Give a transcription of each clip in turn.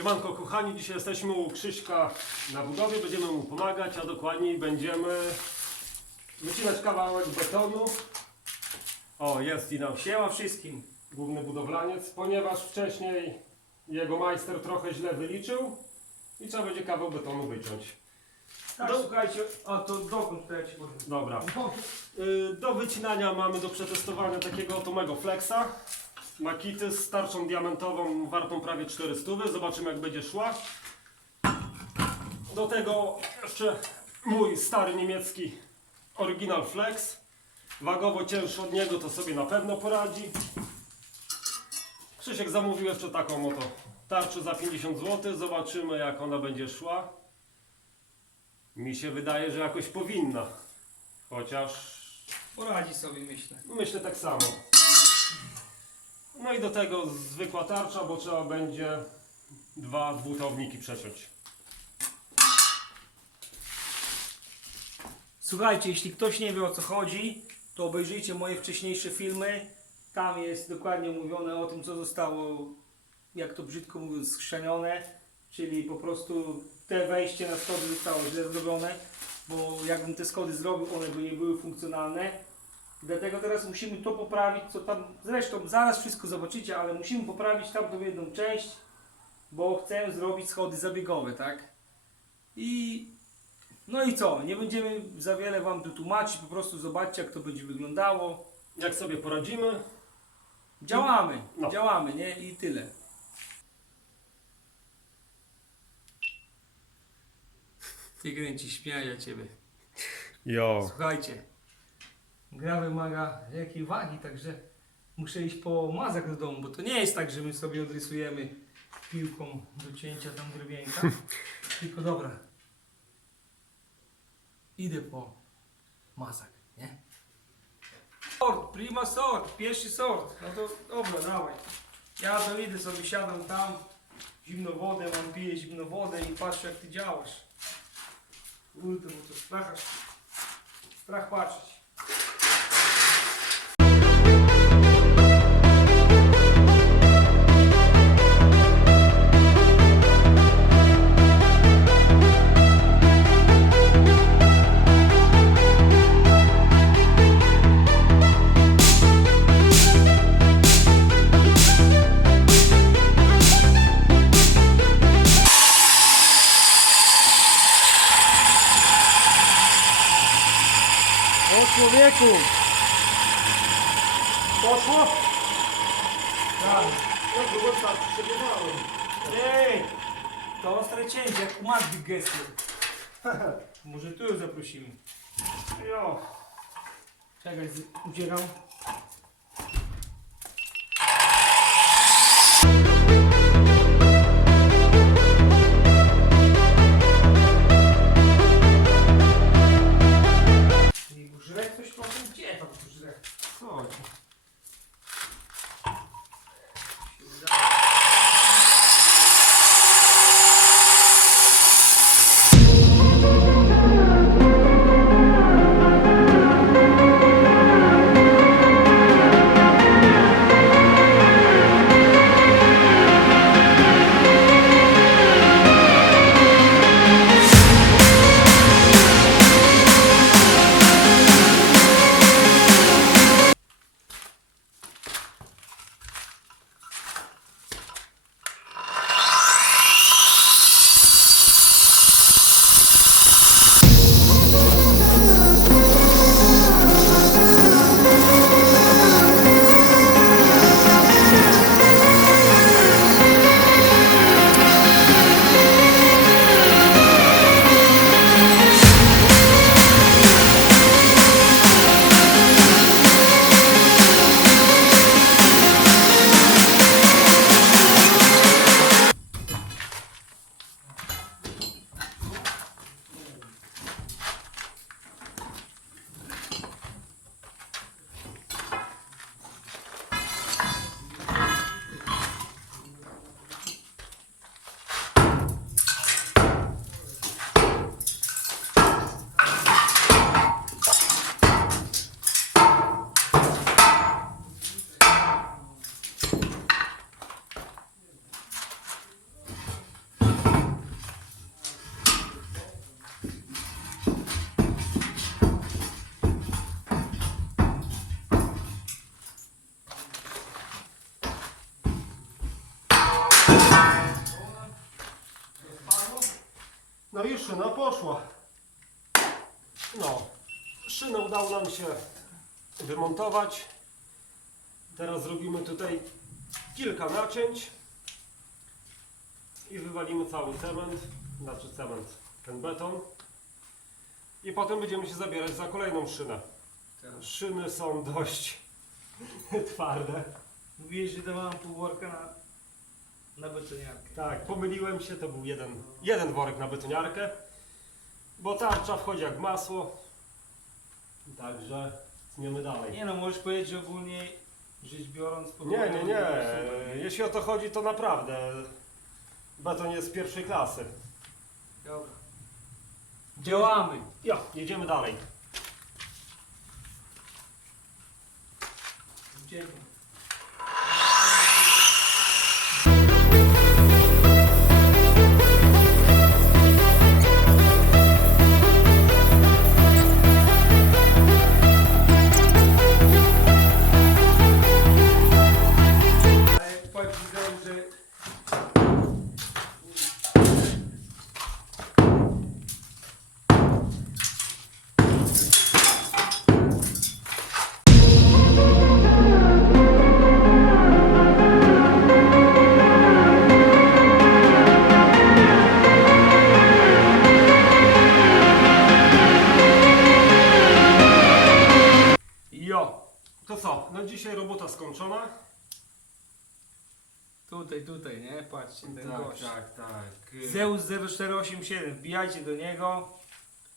Siemanko kochani, dzisiaj jesteśmy u Krzyśka na budowie, będziemy mu pomagać, a dokładniej będziemy wycinać kawałek betonu. O, jest i nam Siema wszystkim. główny budowlaniec, ponieważ wcześniej jego majster trochę źle wyliczył i trzeba będzie kawał betonu wyciąć. Tak, Do- słuchajcie, a to dokąd to ja ci powiem? Dobra. Y, Do wycinania mamy do przetestowania takiego oto Mego Flexa. Makity z tarczą diamentową wartą prawie 400. Zobaczymy jak będzie szła. Do tego jeszcze mój stary niemiecki Original Flex. Wagowo cięższy od niego to sobie na pewno poradzi. Krzysiek zamówił jeszcze taką oto tarczę za 50 zł. Zobaczymy jak ona będzie szła. Mi się wydaje, że jakoś powinna. Chociaż poradzi sobie myślę. myślę tak samo. No i do tego zwykła tarcza, bo trzeba będzie dwa dwutowniki przeciąć. Słuchajcie, jeśli ktoś nie wie o co chodzi, to obejrzyjcie moje wcześniejsze filmy. Tam jest dokładnie mówione o tym, co zostało, jak to brzydko mówiąc, skrzenione. Czyli po prostu te wejście na schody zostało źle zrobione, bo jakbym te schody zrobił, one by nie były funkcjonalne. Dlatego teraz musimy to poprawić, co tam, zresztą zaraz wszystko zobaczycie, ale musimy poprawić tamtą jedną część, bo chcę zrobić schody zabiegowe, tak? I no i co? Nie będziemy za wiele Wam tu tłumaczyć, po prostu zobaczcie jak to będzie wyglądało. Jak sobie poradzimy? Działamy, No. działamy, nie? I tyle. Ty kręci, śmieję ciebie. Jo. Słuchajcie, gra wymaga jakiej wagi, także muszę iść po mazak do domu, bo to nie jest tak, że my sobie odrysujemy piłką do cięcia tam drewienka. Tylko dobra. Idę po mazak, nie? Sort, prima sort, pierwszy sort. No to dobra, dawaj. Ja to idę sobie, siadam tam, zimną wodę mam, piję zimną wodę i patrzę jak ty działasz. Kurde, bo to strach Strach patrzeć. Poszło? Tak. Jak długo tak przebiegałem? Ej! To ostre cięcie, jak u Gessler. Może tu ją zaprosimy. Jo. Czekaj, uciekam. Nie żre coś trochę? Gdzie tam to żre? Chodź. No i szyna poszła. No, szynę udało nam się wymontować. Teraz zrobimy tutaj kilka nacięć i wywalimy cały cement, znaczy cement, ten beton. I potem będziemy się zabierać za kolejną szynę. Szyny są dość twarde. Mówiłeś, że dawałem pół worka na, na betoniarkę. Tak, pomyliłem się, to był jeden, jeden worek na betoniarkę, bo tarcza wchodzi jak masło. Także zmiemy dalej. Nie no, możesz powiedzieć, że ogólnie rzecz biorąc... Nie, nie, nie. Super. Jeśli o to chodzi, to naprawdę beton jest pierwszej klasy. Dobra. Działamy. Ja, jedziemy dalej. Idziemy. To co? No dzisiaj robota skończona. tutaj, tutaj, nie? Patrzcie, ten gość. tak, tak. Zeus 0487, wbijajcie do niego.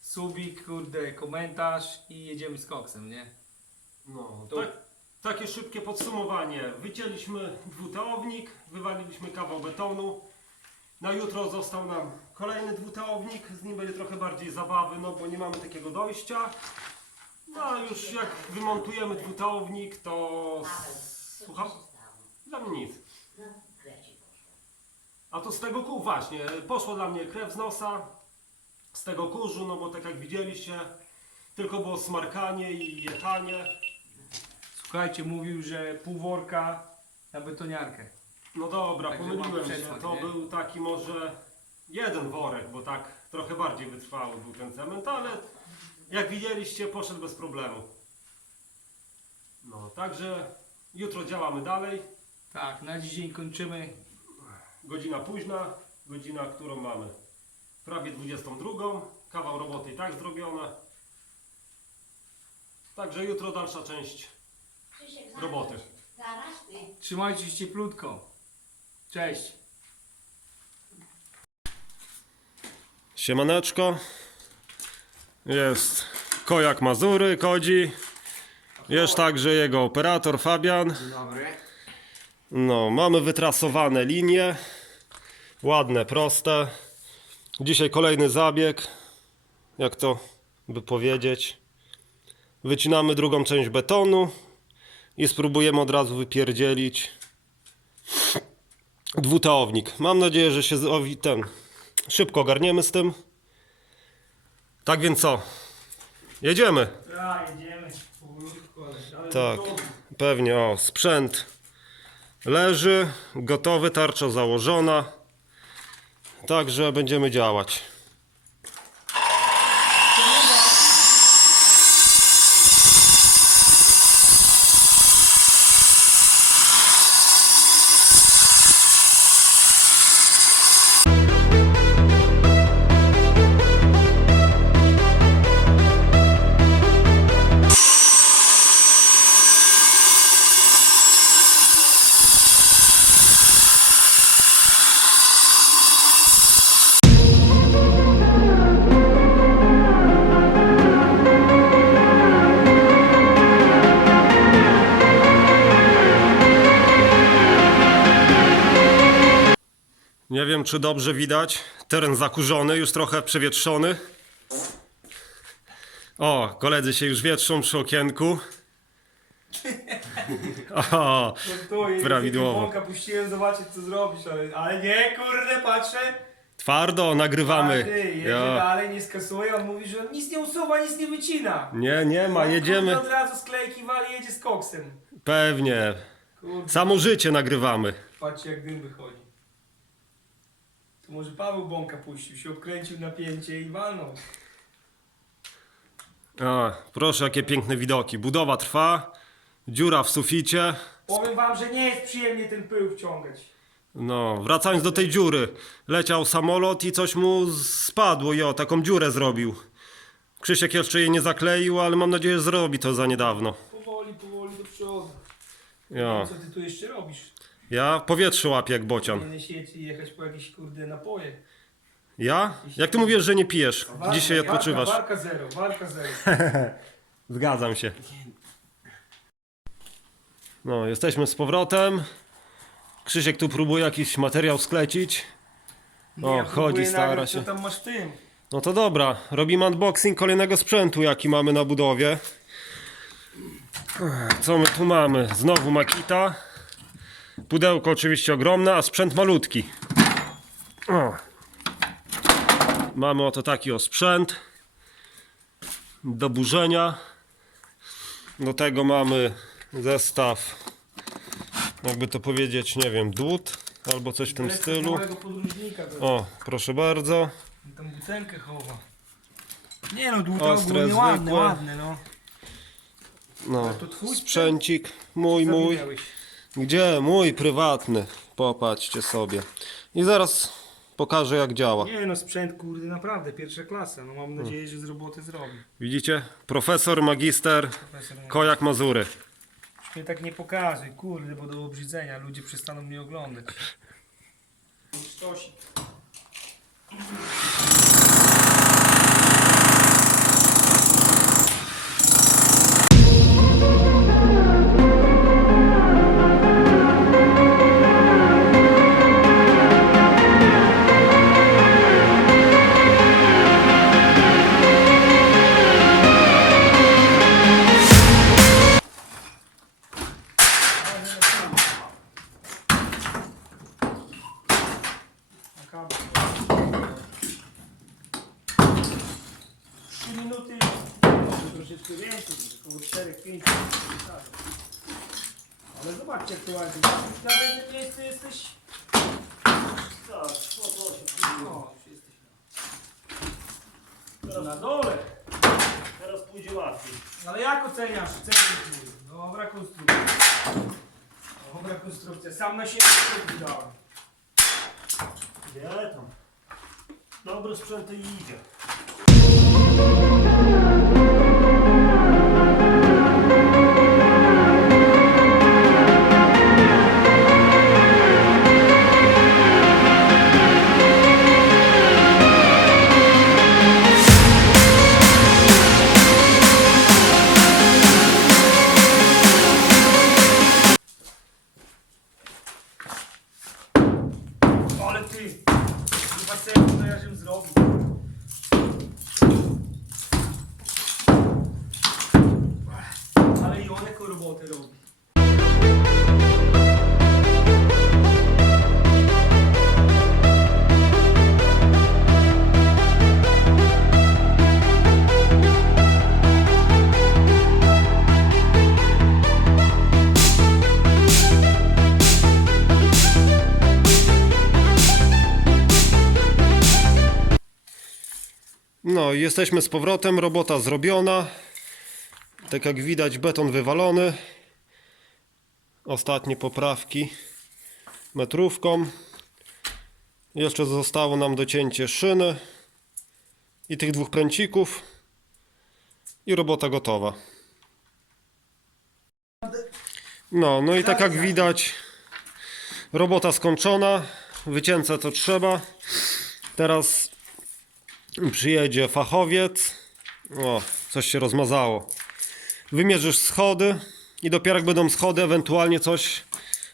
Subik, kurde, komentarz i jedziemy z koksem, nie? No, To- tak, takie szybkie podsumowanie. Wycięliśmy dwuteownik, wywaliliśmy kawał betonu. Na jutro został nam kolejny dwuteownik. Z nim będzie trochę bardziej zabawy, no bo nie mamy takiego dojścia. No już jak wymontujemy dwuteownik, to... Słucham? Dla mnie nic. A to z tego kół właśnie, poszło dla mnie krew z nosa, z tego kurzu, no bo tak jak widzieliście, tylko było smarkanie i jechanie. Słuchajcie, mówił, że pół worka na betoniarkę. No dobra, Także pomyliłem mam się. To nie? był taki może jeden worek, bo tak trochę bardziej wytrwały był ten cement, ale jak widzieliście, poszedł bez problemu. No, także jutro działamy dalej. Tak, na dziś kończymy. Godzina późna, godzina, którą mamy prawie 22. Kawał roboty i tak zrobione. Także jutro dalsza część roboty. Zaraz ty. Trzymajcie się cieplutko. Cześć. Siemaneczko. Jest Kojak Mazury, Kodzi. Jest także jego operator Fabian. Dobry. No, mamy wytrasowane linie. Ładne, proste. Dzisiaj kolejny zabieg. Jak to by powiedzieć. Wycinamy drugą część betonu i spróbujemy od razu wypierdzielić dwuteownik. Mam nadzieję, że się ten szybko ogarniemy z tym. Tak więc co? Jedziemy. Ja, jedziemy. Powolutku, ale, ale Tak, pewnie. O, sprzęt leży, gotowy, tarcza założona. Także będziemy działać. Wiem, czy dobrze widać. Teren zakurzony, już trochę przewietrzony. O, koledzy się już wietrzą przy okienku. O, Prawidłowo. Puściłem zobaczyć co zrobisz, ale, ale nie, kurde, patrzę. twardo nagrywamy. A ty, jedzie Ja. dalej, nie skasuje, on mówi, że on nic nie usuwa, nic nie wycina. Nie, nie ma, jedziemy. kurde, Od razu sklejki wali, jedzie z koksem. Pewnie. Kurde, Samo życie nagrywamy. patrzcie jak dym wychodzi. To może Paweł Bąka puścił, się obkręcił napięcie i walnął. A, proszę, jakie piękne widoki. Budowa trwa, dziura w suficie. Powiem wam, że nie jest przyjemnie ten pył wciągać. No, wracając do tej dziury. Leciał samolot i coś mu spadło i o, taką dziurę zrobił. Krzysiek jeszcze jej nie zakleił, ale mam nadzieję, że zrobi to za niedawno. Powoli, powoli do przodu. Ja, Co ty tu jeszcze robisz? Ja powietrze łapię jak bocian. Powinieneś je- jechać po jakieś kurde napoje. Ja? Jak ty mówisz, że nie pijesz? Walka, Dzisiaj walka, odpoczywasz. Walka zero, walka zero. Zgadzam się. No, jesteśmy z powrotem. Krzysiek tu próbuje jakiś materiał sklecić. O, ja chodzi, próbuję stara nagrać, się. Co tam masz w tym? No to dobra, robimy unboxing kolejnego sprzętu, jaki mamy na budowie. Co my tu mamy? Znowu Makita. Pudełko oczywiście ogromne, a sprzęt malutki. O. Mamy oto taki o sprzęt do burzenia. Do tego mamy zestaw, jakby to powiedzieć, nie wiem, dłut albo coś w tym stylu. O, proszę bardzo. Tam butelkę chowa. Nie no, Ostre, ogólnie ładne, zwykłe. ładne no. No, sprzęcik, mój, mój. Zawinęłeś. Gdzie? Mój prywatny. Popatrzcie sobie. I zaraz pokażę jak działa. Nie no, sprzęt kurde naprawdę, pierwsza klasa. No mam nadzieję, że z roboty zrobi. Widzicie? Profesor, magister, Profesor, no, kojak Mazury. już mnie tak nie pokazuj, kurde, bo do obrzydzenia ludzie przestaną mnie oglądać. Sztosik. Jak oceniasz? Cennik mój. Dobra konstrukcja. Dobra konstrukcja. Sam na siebie wydałem. Gdzie tam? Dobre sprzęty i idzie. No, jesteśmy z powrotem, robota zrobiona. Tak jak widać, beton wywalony. Ostatnie poprawki metrówką. Jeszcze zostało nam docięcie szyny i tych dwóch pręcików. I robota gotowa. No, no i tak jak widać, robota skończona. Wycięce co trzeba. Teraz przyjedzie fachowiec. O, coś się rozmazało. Wymierzysz schody i dopiero jak będą schody, ewentualnie coś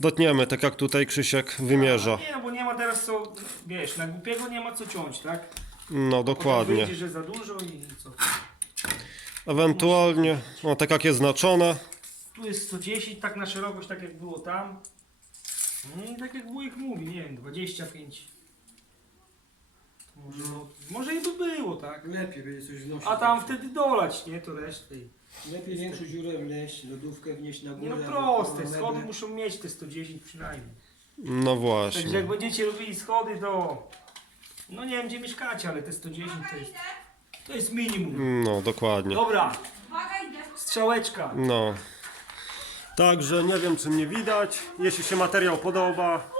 dotniemy, tak jak tutaj Krzysiek wymierza. Nie no, bo nie ma teraz co, wiesz, na głupiego nie ma co ciąć, tak? No, Potem dokładnie. Wyjdzie, że za dużo i co. Ewentualnie, no tak jak jest znaczone. Tu jest 110, tak na szerokość, tak jak było tam. No i tak jak wujek mówi, nie wiem, 25. Może, no, może i by było, tak? Lepiej będzie coś wnosić. A tam wtedy dolać, nie? To resztę. Lepiej większą dziurę wleść, lodówkę wnieść na Nie górę. no proste, schody muszą mieć te 110 przynajmniej. No Także jak właśnie. będziecie robili schody, to No nie wiem gdzie mieszkacie, ale te 110 to jest, to jest minimum. No, dokładnie. Dobra, strzałeczka. No. Także nie wiem, czy mnie widać. Jeśli się materiał podoba.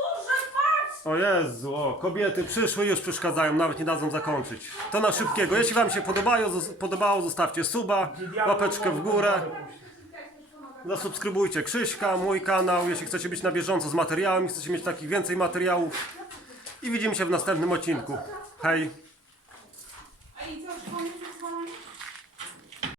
O Jezu, o, kobiety przyszły już przeszkadzają, nawet nie dadzą zakończyć. To na szybkiego. Jeśli Wam się podobało, zos- podobało zostawcie suba, łapeczkę w górę. Zasubskrybujcie Krzyśka, mój kanał, jeśli chcecie być na bieżąco z materiałem, chcecie mieć takich więcej materiałów. I widzimy się w następnym odcinku. Hej!